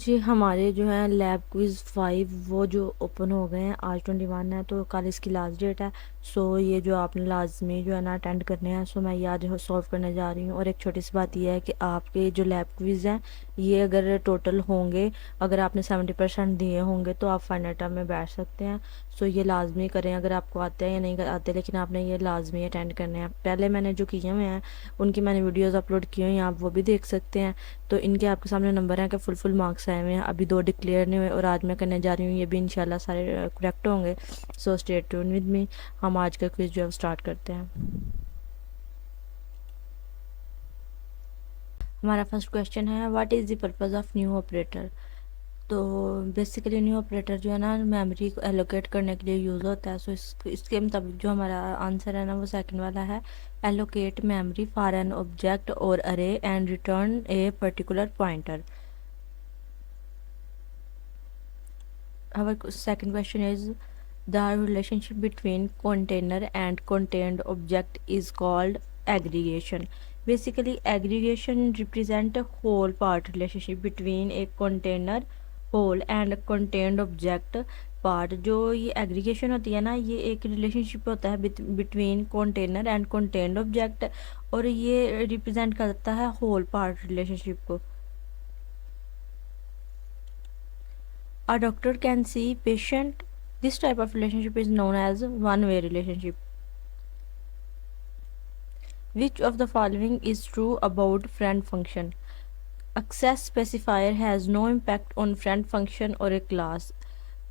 جی ہمارے جو ہیں لیب کوئز 5 وہ جو اوپن ہو گئے ہیں، آج 21 ہے تو کل اس کی لاسٹ ڈیٹ ہے۔ یہ جو آپ نے لازمی جو ہے نا اٹینڈ کرنے ہیں، میں یہ آج سولو کرنے جا رہی ہوں۔ اور ایک چھوٹی سی بات یہ ہے کہ آپ کے جو لیب کوئز ہیں یہ اگر ٹوٹل ہوں گے، اگر آپ نے 70% دیے ہوں گے تو آپ فائنل ٹرم میں بیٹھ سکتے ہیں۔ یہ لازمی کریں، اگر آپ کو آتے ہیں یا نہیں آتے، لیکن آپ نے یہ لازمی اٹینڈ کرنے ہیں۔ پہلے میں نے جو کیے ہوئے ہیں ان کی میں نے ویڈیوز اپلوڈ کی ہوئی ہیں، آپ وہ بھی دیکھ سکتے ہیں۔ تو ان کے آپ کے سامنے نمبر ہیں کہ فل مارکس آئے ہوئے ہیں، ابھی 2 ڈکلیئر نہیں ہوئے اور آج میں کرنے جا رہی ہوں، یہ بھی انشاءاللہ سارے کریکٹ ہوں گے۔ اسٹے ٹیون ود می، ہم آج کا کوئز جو ہے سٹارٹ کرتے ہیں۔ ہمارا فرسٹ کویشچن ہے what is the purpose of new operator? تو بیسیکلی نیو آپریٹر جو ہے نا میموری کو ایلوکیٹ کرنے کے لیے یوز ہوتا ہے۔ اس کے مطابق جو ہمارا آنسر ہے نا وہ سیکنڈ والا ہے، allocate memory for an object اور array and return a particular pointer. Our second question is the relationship between container and contained object is called aggregation. Basically, aggregation represent a whole part relationship between a container whole and a contained object part۔ جو یہ aggregation ہوتی ہے نا یہ ایک relation شپ ہوتا ہے between container and contained object, اور یہ ریپرزینٹ کرتا ہے ہول پارٹ ریلیشن شپ کو۔ A doctor can see patient. This type of relationship is known as one-way relationship. Which of the following is true about friend function? Access specifier has no impact on friend function or a class.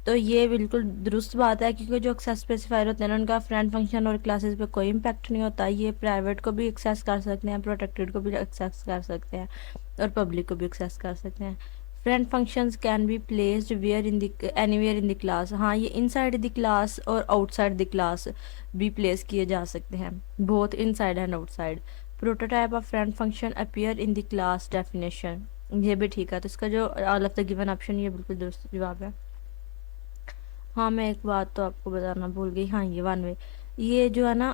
تو یہ بالکل درست بات ہے، کیونکہ جو access specifier ہوتے ہیں نا ان کا فرینڈ فنکشن اور کلاسز پہ کوئی امپیکٹ نہیں ہوتا۔ یہ پرائیویٹ کو بھی ایکسیس کر سکتے ہیں، پروٹیکٹیڈ کو بھی ایکسیس کر سکتے ہیں، اور پبلک کو بھی ایکسیس کر سکتے ہیں۔ Friend functions can be placed where in the anywhere in the class. ہاں، یہ ان سائڈ دی کلاس اور آؤٹ سائڈ دی کلاس بھی پلیس کیے جا سکتے ہیں، both inside and outside. Prototype of friend function appear in the class definition, یہ بھی ٹھیک ہے۔ تو اس کا جو all of the given option یہ بالکل درست جواب ہے۔ ہاں، میں ایک بات تو آپ کو بتانا بھول گئی، ہاں یہ ون وے، یہ جو ہے نا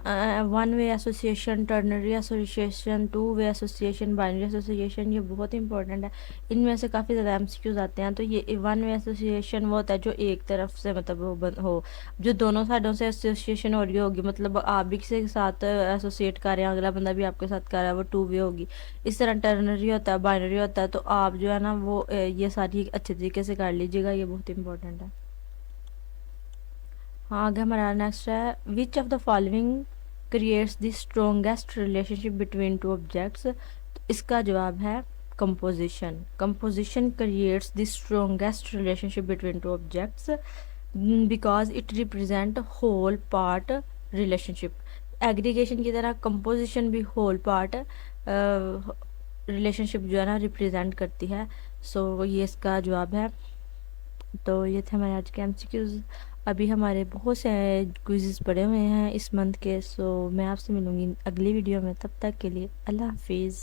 one way association, ternary association, two way association, binary association, یہ بہت امپورٹنٹ ہے۔ ان میں سے کافی زیادہ ایم سی کیوز آتے ہیں۔ تو یہ ون وے ایسوسیشن وہ ہوتا ہے جو ایک طرف سے مطلب ہو، جو دونوں سائڈوں سے ایسوسیشن ہو رہی ہوگی، مطلب آپ بھی کسی کے ساتھ ایسوسیٹ کر رہے ہیں، اگلا بندہ بھی آپ کے ساتھ کر رہا ہے، وہ ٹو وے ہوگی۔ اس طرح ٹرنری ہوتا ہے، بائنری ہوتا ہے، تو آپ جو ہے نا وہ یہ ساری اچھے طریقے سے کر لیجیے گا، یہ بہت امپورٹنٹ ہے۔ ہاں، آگے ہمارا نیکسٹ ہے which of the following creates the strongest relationship between two objects? اس کا جواب ہے composition. Composition creates the strongest relationship between two objects because it represent whole part relationship. Aggregation کی طرح composition بھی whole part relation شپ جو ہے نا ریپرزینٹ کرتی ہے۔ یہ اس کا جواب ہے۔ تو یہ تھے ہمارے آج کے ایم سی کیوز۔ ابھی ہمارے بہت سے کوئزز پڑے ہوئے ہیں اس منتھ کے، میں آپ سے ملوں گی اگلی ویڈیو میں، تب تک کے لیے اللہ حافظ۔